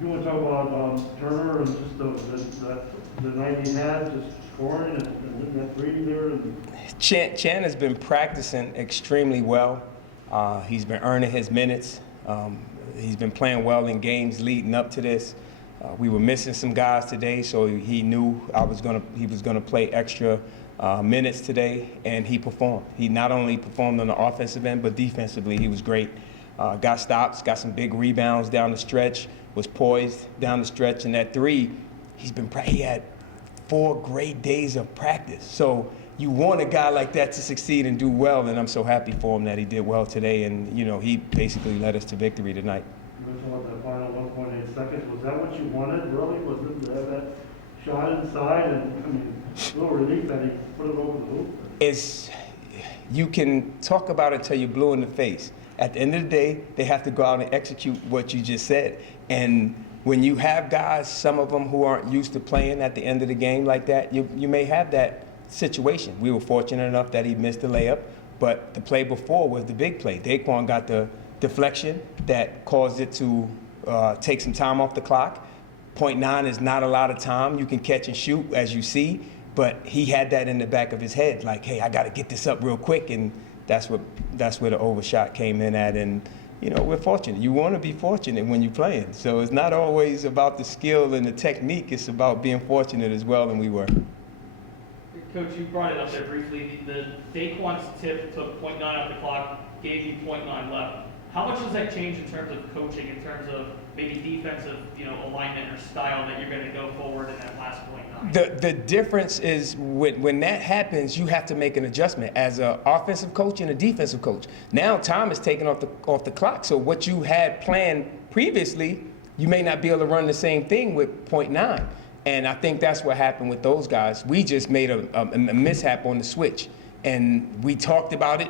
You want to talk about Turner and just the night he had, just scoring and that three there? Chan has been practicing extremely well. He's been earning his minutes. He's been playing well in games leading up to this. We were missing some guys today, so he knew he was gonna play extra minutes today, and he performed. He not only performed on the offensive end, but defensively he was great. Got stops, got some big rebounds down the stretch, was poised down the stretch, and that three, he had 4 great days of practice. So you want a guy like that to succeed and do well, and I'm so happy for him that he did well today, and he basically led us to victory tonight. You were talking about that final 1.8 seconds. Was that what you wanted, really? Was it to have that shot inside? And I mean, a little relief that he put it over the hoop? You can talk about it till you're blue in the face. At the end of the day, they have to go out and execute what you just said. And when you have guys, some of them who aren't used to playing at the end of the game like that, you may have that situation. We were fortunate enough that he missed the layup, but the play before was the big play. Daquan got the deflection that caused it to take some time off the clock. 0.9 is not a lot of time. You can catch and shoot, as you see, but he had that in the back of his head, like, hey, I got to get this up real quick, and that's where the overshot came in at. And we're fortunate. You want to be fortunate when you're playing. So it's not always about the skill and the technique. It's about being fortunate as well, and we were. Coach, you brought it up there briefly. The Daquan's tip took 0.9 off the clock, gave you 0.9 left. How much does that change in terms of coaching, in terms of maybe defensive, alignment or style that you're going to go forward in that last 0.9? The difference is when that happens, you have to make an adjustment as an offensive coach and a defensive coach. Now time is taken off the clock. So what you had planned previously, you may not be able to run the same thing with 0.9. And I think that's what happened with those guys. We just made a mishap on the switch. And we talked about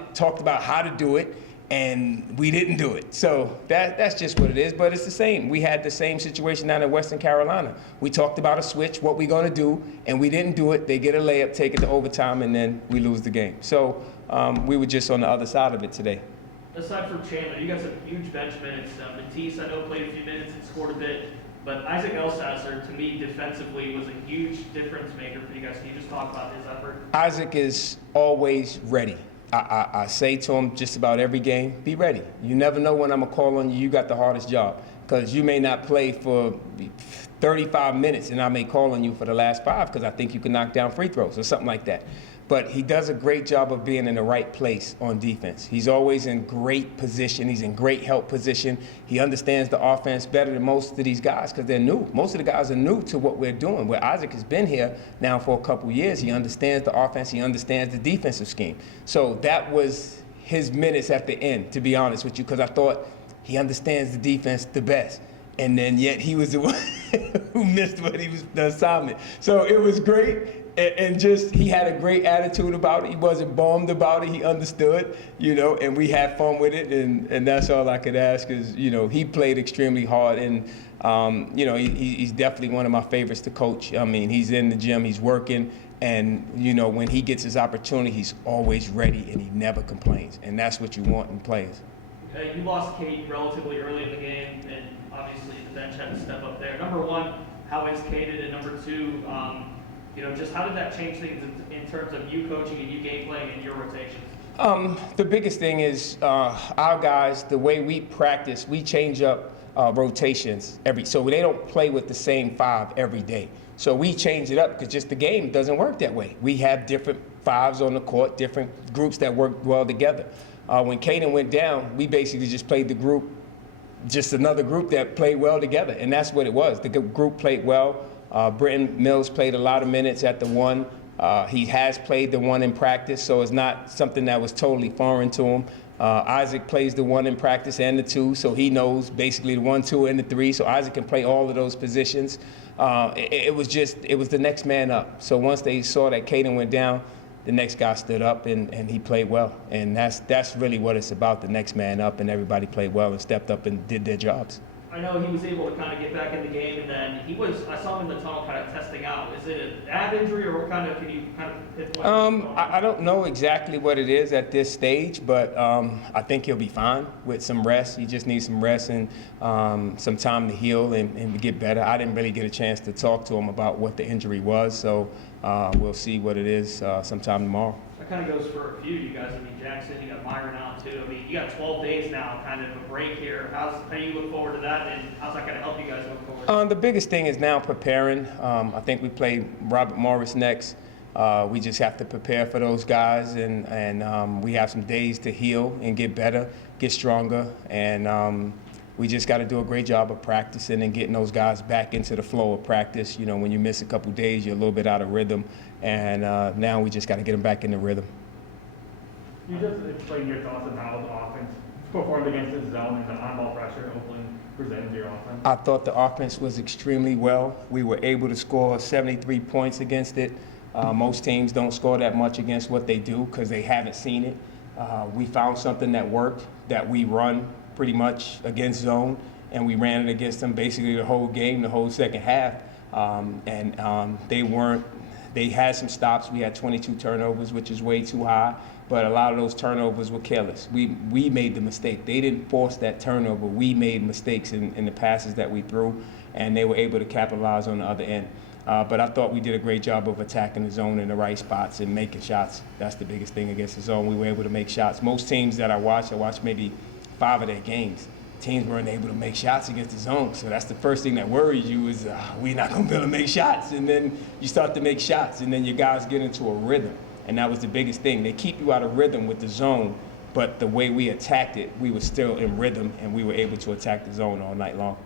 how to do it, and we didn't do it. So that's just what it is, but it's the same. We had the same situation down in Western Carolina. We talked about a switch, what we're gonna do, and we didn't do it. They get a layup, take it to overtime, and then we lose the game. So we were just on the other side of it today. Aside from Chandler, you got some huge bench minutes. Matisse, I know, played a few minutes and scored a bit, but Isaac Elsasser, to me, defensively, was a huge difference maker for you guys. Can you just talk about his effort? Isaac is always ready. I say to him just about every game, be ready. You never know when I'm going to call on you. You got the hardest job, because you may not play for 35 minutes, and I may call on you for the last 5 because I think you can knock down free throws or something like that. But he does a great job of being in the right place on defense. He's always in great position. He's in great help position. He understands the offense better than most of these guys because they're new. Most of the guys are new to what we're doing. Where Isaac has been here now for a couple years, he understands the offense. He understands the defensive scheme. So that was his minutes at the end, to be honest with you, because I thought he understands the defense the best. And then yet he was the one who missed the assignment. So it was great. And just, he had a great attitude about it. He wasn't bummed about it. He understood, and we had fun with it. And that's all I could ask is, he played extremely hard. And, he's definitely one of my favorites to coach. I mean, he's in the gym, he's working. And, when he gets his opportunity, he's always ready and he never complains. And that's what you want in players. You lost Kate relatively early in the game, and obviously the bench had to step up there. Number one, how is Kate? And number two, just how did that change things in terms of you coaching and you game playing and your rotations? The biggest thing is our guys, the way we practice, we change up rotations so they don't play with the same 5 every day. So we change it up because just the game doesn't work that way. We have different 5s on the court, different groups that work well together. When Caden went down, we basically just played the group, just another group that played well together, and that's what it was. The group played well. Britton Mills played a lot of minutes at the 1. He has played the 1 in practice, so it's not something that was totally foreign to him. Isaac plays the 1 in practice and the 2, so he knows basically the 1, 2, and the 3, so Isaac can play all of those positions. It was the next man up. So once they saw that Caden went down, the next guy stood up and he played well. And that's really what it's about, the next man up, and everybody played well and stepped up and did their jobs. I know he was able to kind of get back in the game, and then I saw him in the tunnel kind of testing out. Is it an ab injury, or what kind of, can you kind of pinpoint? I don't know exactly what it is at this stage, but I think he'll be fine with some rest. He just needs some rest and some time to heal and get better. I didn't really get a chance to talk to him about what the injury was, so we'll see what it is sometime tomorrow. That kind of goes for a few of you guys. I mean, Jackson, you got Myron out too. I mean, you got 12 days now, kind of a break here. How do you look forward to that, and how's that going to help you guys look forward? The biggest thing is now preparing. I think we play Robert Morris next. We just have to prepare for those guys, and we have some days to heal and get better, get stronger, and we just got to do a great job of practicing and getting those guys back into the flow of practice. You know, when you miss a couple days, you're a little bit out of rhythm, and now we just got to get them back in the rhythm. Can you just explain your thoughts on how the offense performed against the zone and the on-ball pressure Oakland presented to your offense? I thought the offense was extremely well. We were able to score 73 points against it. Most teams don't score that much against what they do because they haven't seen it. We found something that worked, that we run pretty much against zone, and we ran it against them basically the whole game, the whole second half. They had some stops. We had 22 turnovers, which is way too high, but a lot of those turnovers were careless. We made the mistake. They didn't force that turnover. We made mistakes in the passes that we threw, and they were able to capitalize on the other end. But I thought we did a great job of attacking the zone in the right spots and making shots. That's the biggest thing against the zone. We were able to make shots. Most teams that I watched maybe 5 of their games. Teams weren't able to make shots against the zone. So that's the first thing that worries you is we're not going to be able to make shots. And then you start to make shots, and then your guys get into a rhythm. And that was the biggest thing. They keep you out of rhythm with the zone, but the way we attacked it, we were still in rhythm, and we were able to attack the zone all night long.